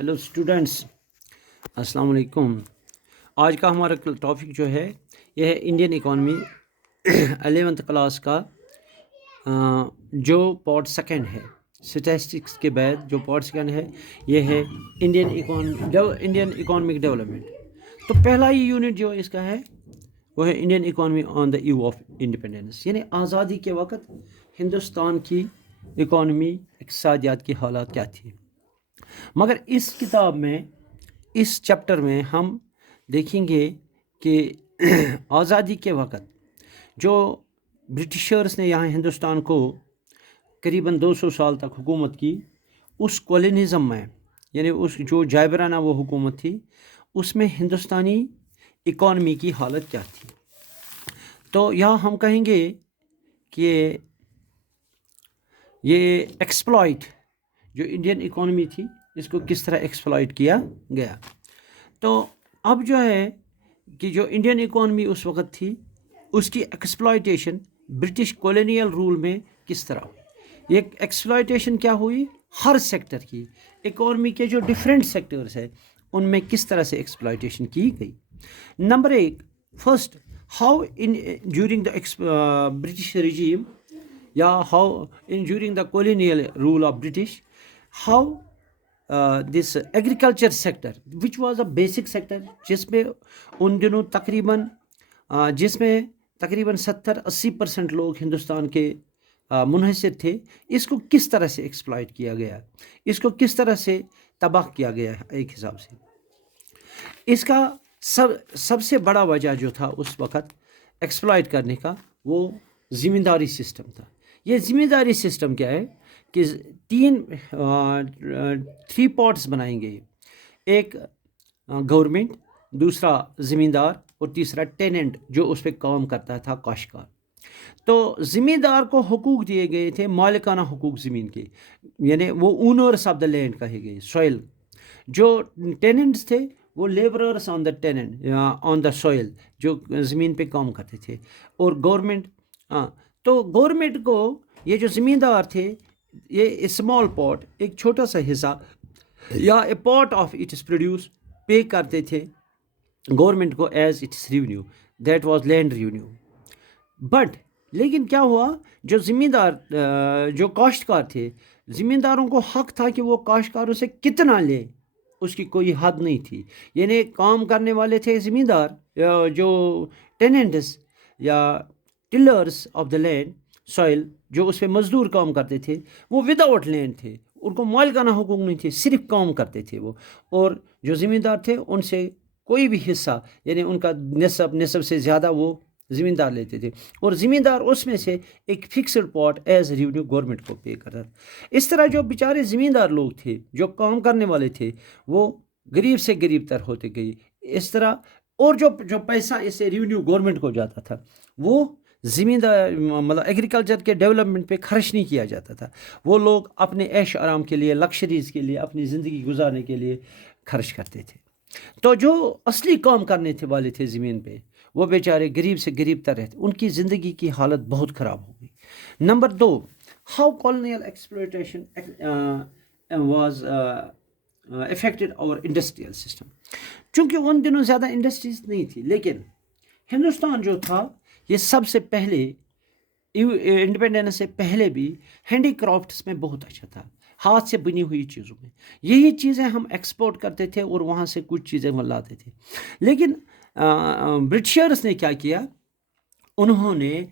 Hello students, अस्सलाम वालेकुम। आज का हमारा टॉपिक जो है यह है इंडियन इकॉनमी 11th क्लास का जो पार्ट सेकंड है। स्टैटिस्टिक्स के बाद जो पार्ट सेकंड है यह है इंडियन इकोनॉमिक डेवलपमेंट। तो पहला ही यूनिट जो इसका है वो है Indian economy on the eve of independence, यानी आज़ादी के वक्त हिंदुस्तान की इकॉनमी इक़्तिसादियात की हालात क्या थी। मगर इस किताब में, इस चैप्टर में हम देखेंगे कि आज़ादी के वक्त जो ब्रिटिशर्स ने यहाँ हिंदुस्तान को करीबन 200 साल तक हुकूमत की, उस कॉलोनिज़म में, यानी उस जो जाबराना वो हुकूमत थी, उसमें हिंदुस्तानी इकॉनमी की हालत क्या थी। तो यहाँ हम कहेंगे कि ये एक्सप्लॉइट जो इंडियन इकॉनमी थी इसको किस तरह एक्सप्लॉइट किया गया। तो अब जो है कि जो इंडियन इकॉनमी उस वक्त थी उसकी एक्सप्लॉइटेशन ब्रिटिश कॉलोनियल रूल में किस तरह हुई। ये एक्सप्लॉइटेशन क्या हुई, हर सेक्टर की इकॉनमी के जो डिफरेंट सेक्टर्स है उनमें किस तरह से एक्सप्लॉइटेशन की गई। नंबर एक, first, how in during the British regime या how in during the colonial rule of British, how this agriculture sector which was a basic sector, जिसमें उन दिनों तकरीबन 70-80% लोग हिंदुस्तान के मुनहसर थे, इसको किस तरह से एक्सप्लॉइट किया गया, इसको किस तरह से तबाह किया गया है। एक हिसाब से इसका सबसे बड़ा वजह जो था उस वक़्त एक्सप्लॉइट करने का, वो ज़िम्मेदारी सिस्टम था। ये ज़िम्मेदारी सिस्टम क्या है कि थ्री पार्ट्स बनाएंगे, एक गवर्नमेंट, दूसरा ज़मींदार और तीसरा टेनेंट जो उस पर काम करता था, काश्तकार। तो ज़मींदार को हुकूक दिए गए थे, मालिकाना हुकूक ज़मीन के, यानी वो ओनर्स ऑफ द लैंड कहे गए, सॉइल। जो टेनेंट्स थे वो labourers on the on the soil, जो ज़मीन पे काम करते थे। और गवर्नमेंट, तो गवर्नमेंट को ये जो ज़मींदार थे, ये स्मॉल पॉट, एक छोटा सा हिस्सा या a part of its produce pay करते थे गवर्नमेंट को as its revenue, that was land revenue. But लेकिन क्या हुआ, जो ज़मींदार, जो काश्तकार थे, ज़मींदारों को हक था कि वो काश्तकारों से कितना ले, उसकी कोई हद नहीं थी। यानी काम करने वाले थे ज़मींदार, जो टेनेंट्स या tillers of the land soil, जो उस पर मजदूर काम करते थे, वो विदाउट लैंड थे, उनको मालिकाना हुकूक नहीं थे, सिर्फ काम करते थे वो। और जो ज़मींदार थे उनसे कोई भी हिस्सा, यानी उनका निसब से ज़्यादा वो ज़मींदार लेते थे, और ज़मींदार उसमें से एक फिक्स्ड पॉट एज रेवेन्यू गवर्नमेंट को पे करता था। इस तरह जो बेचारे ज़मींदार लोग थे, जो काम करने वाले थे, वो गरीब से गरीब तर होते गए इस तरह। और जो पैसा इससे रेवेन्यू गवर्नमेंट को जाता था, वो ज़मींदार मतलब एग्रीकल्चर के डेवलपमेंट पे खर्च नहीं किया जाता था। वो लोग अपने ऐश आराम के लिए, लग्जरीज़ के लिए, अपनी ज़िंदगी गुजारने के लिए खर्च करते थे। तो जो असली काम करने थे वाले थे ज़मीन पे, वो बेचारे गरीब से गरीब तर रहते, उनकी ज़िंदगी की हालत बहुत ख़राब हो गई। नंबर दो, how colonial exploitation was affected our industrial system. चूँकि उन दिनों ज़्यादा इंडस्ट्रीज नहीं थी, लेकिन हिंदुस्तान जो था ये सबसे पहले इंडिपेंडेंस से पहले भी हैंडी क्राफ्ट्स में बहुत अच्छा था, हाथ से बनी हुई चीज़ों में। यही चीज़ें हम एक्सपोर्ट करते थे और वहाँ से कुछ चीज़ें हम लाते थे। लेकिन ब्रिटिशर्स ने क्या किया, उन्होंने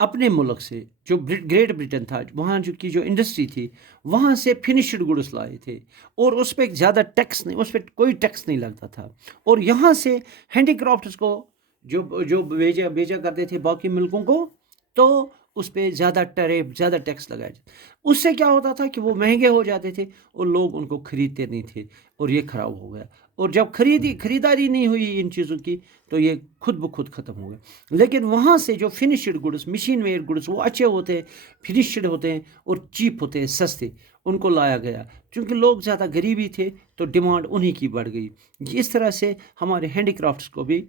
अपने मुल्क से, जो ग्रेट ब्रिटेन था, वहाँ जो इंडस्ट्री थी, वहाँ से फिनिश्ड गुड्स लाए थे, और उस पर ज़्यादा टैक्स नहीं, उस पर कोई टैक्स नहीं लगता था। और यहाँ से हैंडी क्राफ्ट्स को जो भेजा करते थे बाकी मुल्कों को, तो उस पर ज़्यादा टैरिफ, ज़्यादा टैक्स लगाया जाता। उससे क्या होता था कि वो महंगे हो जाते थे और लोग उनको ख़रीदते नहीं थे, और ये ख़राब हो गया। और जब खरीदारी नहीं हुई इन चीज़ों की, तो ये खुद ब खुद ख़त्म हो गया। लेकिन वहाँ से जो finished goods, machine made goods, वो अच्छे होते हैं, फिनिश्ड होते हैं और चीप होते हैं, सस्ते, उनको लाया गया। क्योंकि लोग ज़्यादा गरीबी थे तो डिमांड उन्हीं की बढ़ गई। इस तरह से हमारे हैंडीक्राफ्ट्स को भी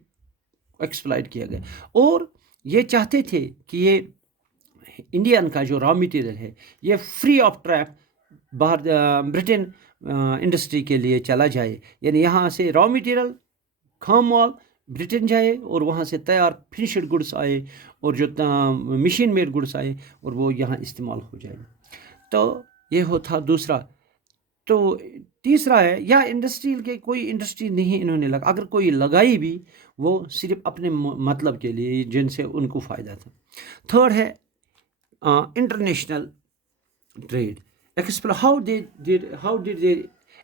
एक्सप्लॉइट किया गया। और ये चाहते थे कि ये इंडियन का जो रॉ मटेरियल है ये फ्री ऑफ ट्रैप बाहर ब्रिटेन انڈسٹری کے لیے چلا جائے، یعنی یہاں سے را مٹیریل خام مال برٹن جائے اور وہاں سے تیار فنشڈ گڈس آئے اور جو مشین میڈ گڈس آئے اور وہ یہاں استعمال ہو جائے. تو یہ ہوتا دوسرا. تو تیسرا ہے یا انڈسٹری کے کوئی انڈسٹری نہیں انہوں نے لگا، اگر کوئی لگائی بھی وہ صرف اپنے مطلب کے لیے جن سے ان کو فائدہ تھا. تھرڈ ہے international trade. How did they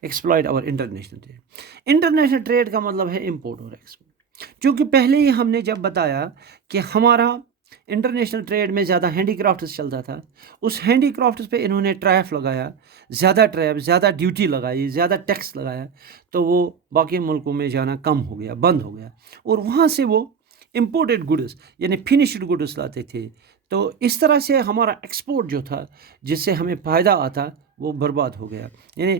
exploit our international trade. International trade کا مطلب ہے امپورٹ اور ایکسپورٹ. چونکہ پہلے ہی ہم نے جب بتایا کہ ہمارا انٹرنیشنل ٹریڈ میں زیادہ ہینڈی کرافٹس چلتا تھا، اس ہینڈی کرافٹس پہ انہوں نے ٹریف لگایا، زیادہ ڈیوٹی لگائی، زیادہ ٹیکس لگایا، تو وہ باقی ملکوں میں جانا کم ہو گیا، بند ہو گیا، اور وہاں سے وہ امپورٹڈ گڈس یعنی فنشڈ گڈس لاتے تھے. تو اس طرح سے ہمارا ایکسپورٹ جو تھا جس سے ہمیں فائدہ آتا وہ برباد ہو گیا. یعنی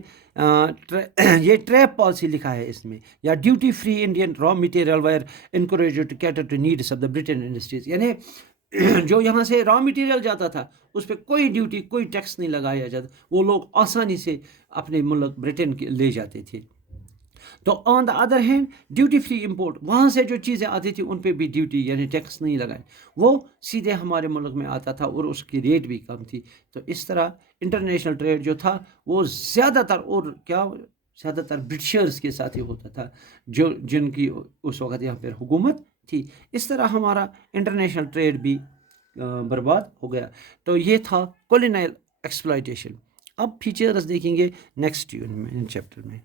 یہ ٹریپ پالیسی لکھا ہے اس میں، یا duty free Indian raw material were encourage to cater to needs of the Britain industries. یعنی جو یہاں سے را مٹیریل جاتا تھا اس پہ کوئی ڈیوٹی کوئی ٹیکس نہیں لگایا جاتا، وہ لوگ آسانی سے اپنے ملک برٹن کے لے جاتے تھے. تو on the other hand duty free import, وہاں سے جو چیزیں آتی تھیں ان پہ بھی ڈیوٹی یعنی ٹیکس نہیں لگائے، وہ سیدھے ہمارے ملک میں آتا تھا اور اس کی ریٹ بھی کم تھی. تو اس طرح انٹرنیشنل ٹریڈ جو تھا وہ زیادہ تر برٹشرز کے ساتھ ہی ہوتا تھا، جن کی اس وقت یہاں پر حکومت تھی. اس طرح ہمارا انٹرنیشنل ٹریڈ بھی برباد ہو گیا. تو یہ تھا کولونیل ایکسپلائٹیشن. اب فیچرز دیکھیں گے نیکسٹ چیپٹر میں.